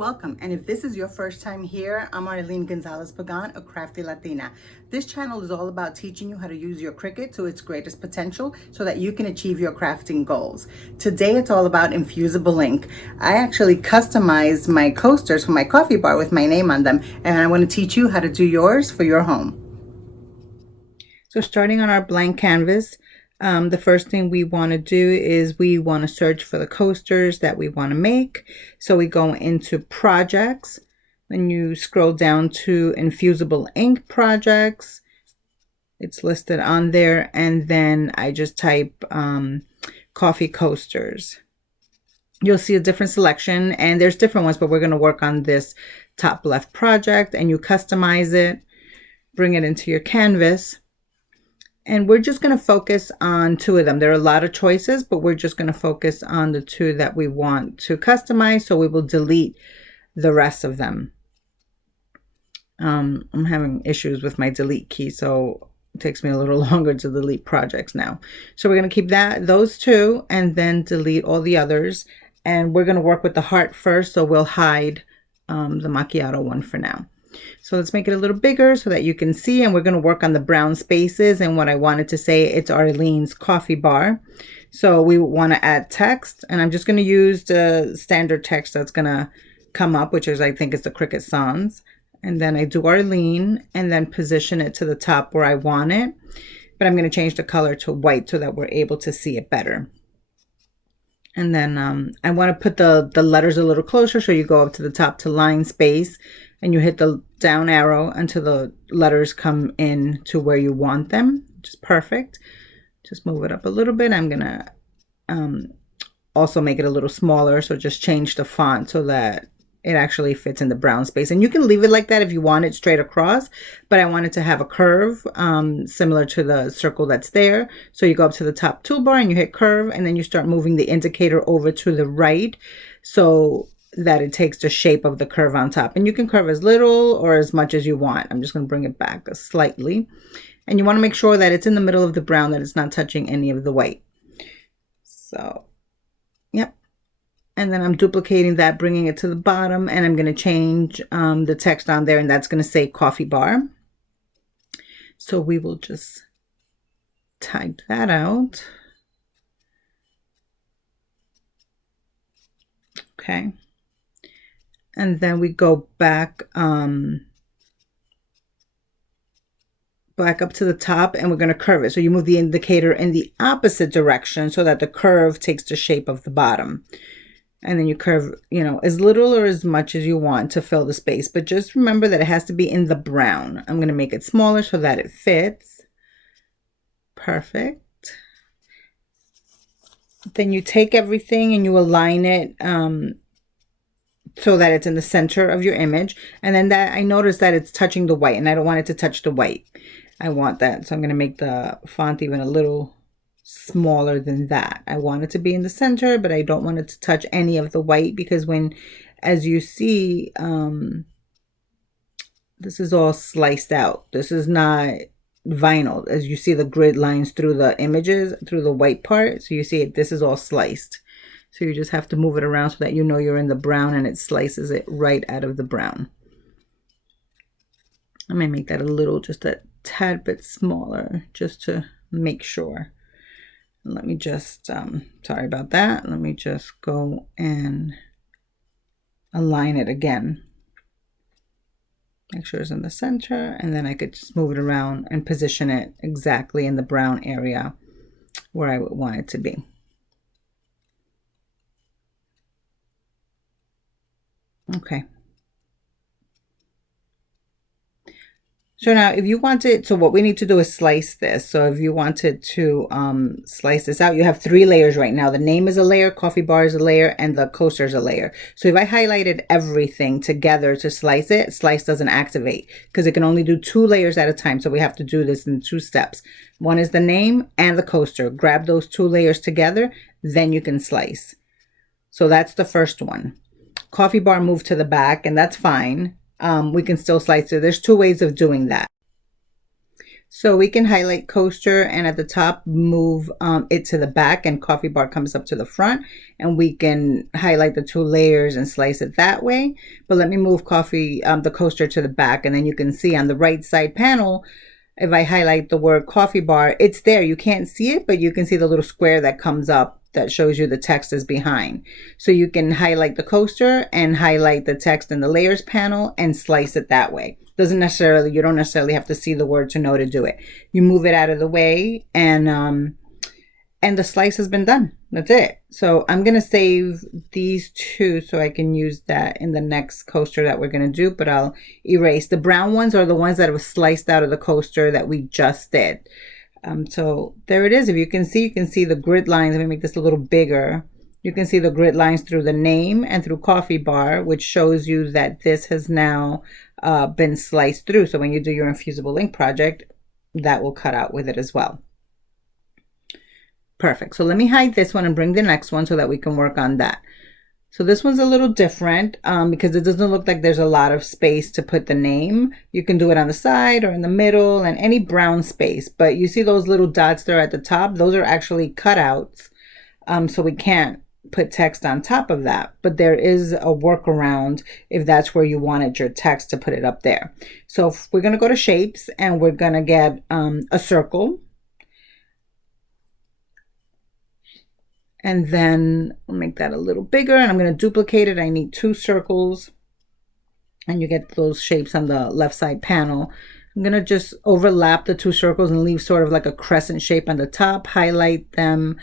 Welcome, and if this is your first time here, I'm Arlene Gonzalez-Pagan, a crafty Latina. This channel is all about teaching you how to use your Cricut to its greatest potential so that you can achieve your crafting goals. Today it's all about infusible ink. I actually customized my coasters for my coffee bar with my name on them, and I want to teach you how to do yours for your home. So starting on our blank canvas, the first thing we want to do is we want to search for the coasters that we want to make. So we go into projects, then you scroll down to infusible ink projects. It's listed on there, and then I just type coffee coasters. You'll see a different selection, and there's different ones, but we're going to work on this top left project, and you customize it, bring it into your canvas. And we're just going to focus on two of them. There are a lot of choices, but we're just going to focus on the two that we want to customize. So we will delete the rest of them. I'm having issues with my delete key, so it takes me a little longer to delete projects now. So we're going to keep those two and then delete all the others. And we're going to work with the heart first. So we'll hide the macchiato one for now. So let's make it a little bigger so that you can see, and we're going to work on the brown spaces. And what I wanted to say, it's Arlene's coffee bar. So we want to add text, and I'm just going to use the standard text that's going to come up, which is, I think it's the Cricut Sans. And then I do Arlene and then position it to the top where I want it. But I'm going to change the color to white so that we're able to see it better. And then I want to put the letters a little closer. So you go up to the top to line space, and you hit the down arrow until the letters come in to where you want them, which is perfect. Just move it up a little bit. I'm going to also make it a little smaller. So just change the font so that it actually fits in the brown space. And you can leave it like that if you want it straight across, but I want it to have a curve similar to the circle that's there. So you go up to the top toolbar and you hit curve, and then you start moving the indicator over to the right so that it takes the shape of the curve on top. And you can curve as little or as much as you want. I'm just going to bring it back slightly. And you want to make sure that it's in the middle of the brown, that it's not touching any of the white. So, yep. And then I'm duplicating that, bringing it to the bottom, and I'm going to change the text on there, and that's going to say coffee bar. So we will just type that out. Okay. And then we go back up to the top, and we're going to curve it. So you move the indicator in the opposite direction so that the curve takes the shape of the bottom. And then you curve, you know, as little or as much as you want to fill the space. But just remember that it has to be in the brown. I'm going to make it smaller so that it fits. Perfect. Then you take everything and you align it so that it's in the center of your image. And then that I noticed that it's touching the white, and I don't want it to touch the white. I want that. So I'm going to make the font even a little smaller than that. I want it to be in the center, but I don't want it to touch any of the white, because as you see, this is all sliced out. This is not vinyl. As you see the grid lines through the images, through the white part. So you see this is all sliced. So you just have to move it around so that you know you're in the brown, and it slices it right out of the brown. I may make that just a tad bit smaller just to make sure. Let me just, sorry about that. Let me just go and align it again. Make sure it's in the center, and then I could just move it around and position it exactly in the brown area where I would want it to be. Okay. So now if you wanted, so what we need to do is slice this. So if you wanted to slice this out, you have 3 layers right now. The name is a layer, coffee bar is a layer, and the coaster is a layer. So if I highlighted everything together to slice it, slice doesn't activate because it can only do 2 layers at a time. So we have to do this in 2 steps. One is the name and the coaster. Grab those 2 layers together, then you can slice. So that's the first one. Coffee bar moved to the back, and that's fine. We can still slice it. There's 2 ways of doing that. So we can highlight coaster and at the top move it to the back, and coffee bar comes up to the front, and we can highlight the two layers and slice it that way. But let me move the coaster to the back, and then you can see on the right side panel, if I highlight the word coffee bar, it's there. You can't see it, but you can see the little square that comes up that shows you the text is behind. So you can highlight the coaster and highlight the text in the layers panel and slice it that way. You don't necessarily have to see the word to know to do it. You move it out of the way, and the slice has been done. That's it. So I'm going to save these two so I can use that in the next coaster that we're going to do, but I'll erase. The brown ones are the ones that have sliced out of the coaster that we just did. So there it is. If you can see the grid lines. Let me make this a little bigger. You can see the grid lines through the name and through coffee bar, which shows you that this has now been sliced through. So when you do your Infusible Ink project, that will cut out with it as well. Perfect. So let me hide this one and bring the next one so that we can work on that. So this one's a little different because it doesn't look like there's a lot of space to put the name. You can do it on the side or in the middle and any brown space. But you see those little dots there at the top? Those are actually cutouts. So we can't put text on top of that. But there is a workaround if that's where you wanted your text to put it up there. So we're going to go to shapes and we're going to get a circle. And then I'll make that a little bigger, and I'm going to duplicate it. I need 2 circles, and you get those shapes on the left side panel. I'm going to just overlap the 2 circles and leave sort of like a crescent shape on the top, highlight them,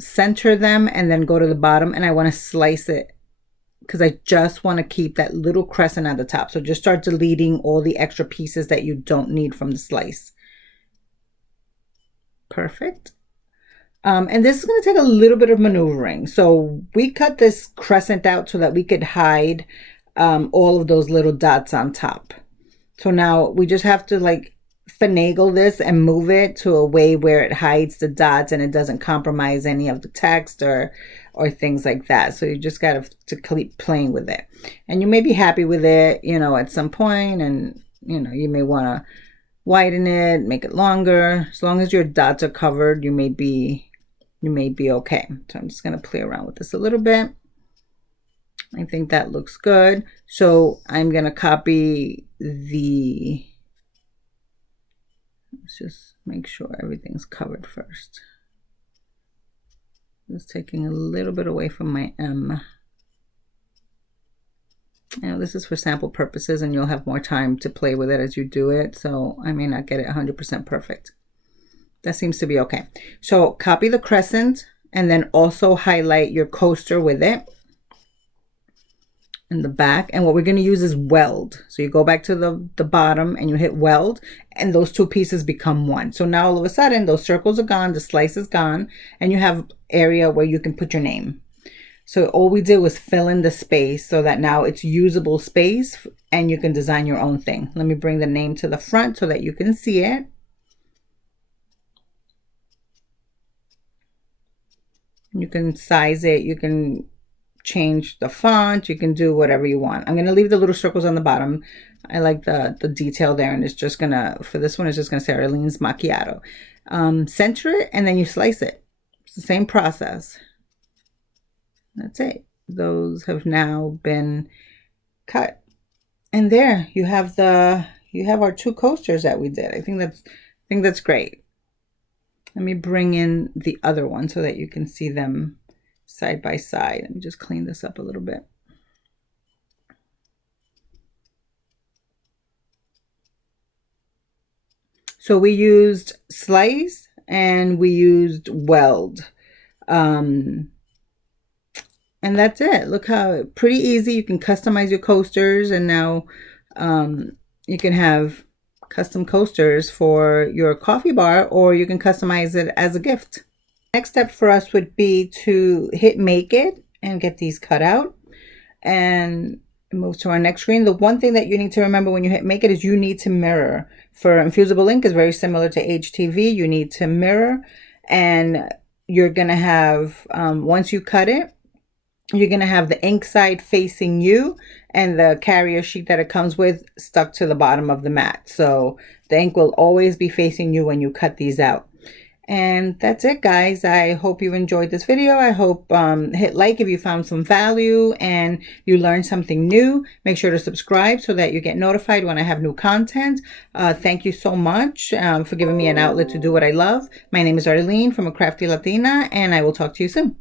center them, and then go to the bottom, and I want to slice it because I just want to keep that little crescent at the top. So just start deleting all the extra pieces that you don't need from the slice. Perfect. And this is going to take a little bit of maneuvering. So we cut this crescent out so that we could hide all of those little dots on top. So now we just have to like finagle this and move it to a way where it hides the dots and it doesn't compromise any of the text or things like that. So you just got to keep playing with it. And you may be happy with it, at some point, and you may want to widen it, make it longer. As long as your dots are covered, you may be okay. So I'm just going to play around with this a little bit. I think that looks good. So I'm going to copy let's just make sure everything's covered first. Just taking a little bit away from my M. This is for sample purposes, and you'll have more time to play with it as you do it. So I may not get it 100% perfect. That seems to be okay. So copy the crescent and then also highlight your coaster with it in the back. And what we're going to use is weld. So you go back to the bottom and you hit weld, and those 2 pieces become one. So now all of a sudden those circles are gone, the slice is gone, and you have area where you can put your name. So all we did was fill in the space so that now it's usable space and you can design your own thing. Let me bring the name to the front so that you can see it. You can size it, you can change the font, you can do whatever you want. I'm going to leave the little circles on the bottom. I like the detail there, and it's just going to, for this one, it's just going to say Arlene's Macchiato. Center it, and then you slice it. It's the same process. That's it. Those have now been cut. And there you have our 2 coasters that we did. I think that's great. Let me bring in the other one so that you can see them side by side. Let me just clean this up a little bit. So we used slice and we used weld. And that's it. Look how pretty easy. You can customize your coasters, and now you can have custom coasters for your coffee bar, or you can customize it as a gift. Next step for us would be to hit make it and get these cut out and move to our next screen. The one thing that you need to remember when you hit make it is you need to mirror. For Infusible Ink is very similar to HTV. You need to mirror, and you're going to have, once you cut it, you're going to have the ink side facing you and the carrier sheet that it comes with stuck to the bottom of the mat. So the ink will always be facing you when you cut these out. And that's it, guys. I hope you enjoyed this video. I hope hit like if you found some value and you learned something new. Make sure to subscribe so that you get notified when I have new content. Thank you so much for giving me an outlet to do what I love. My name is Arlene from A Crafty Latina, and I will talk to you soon.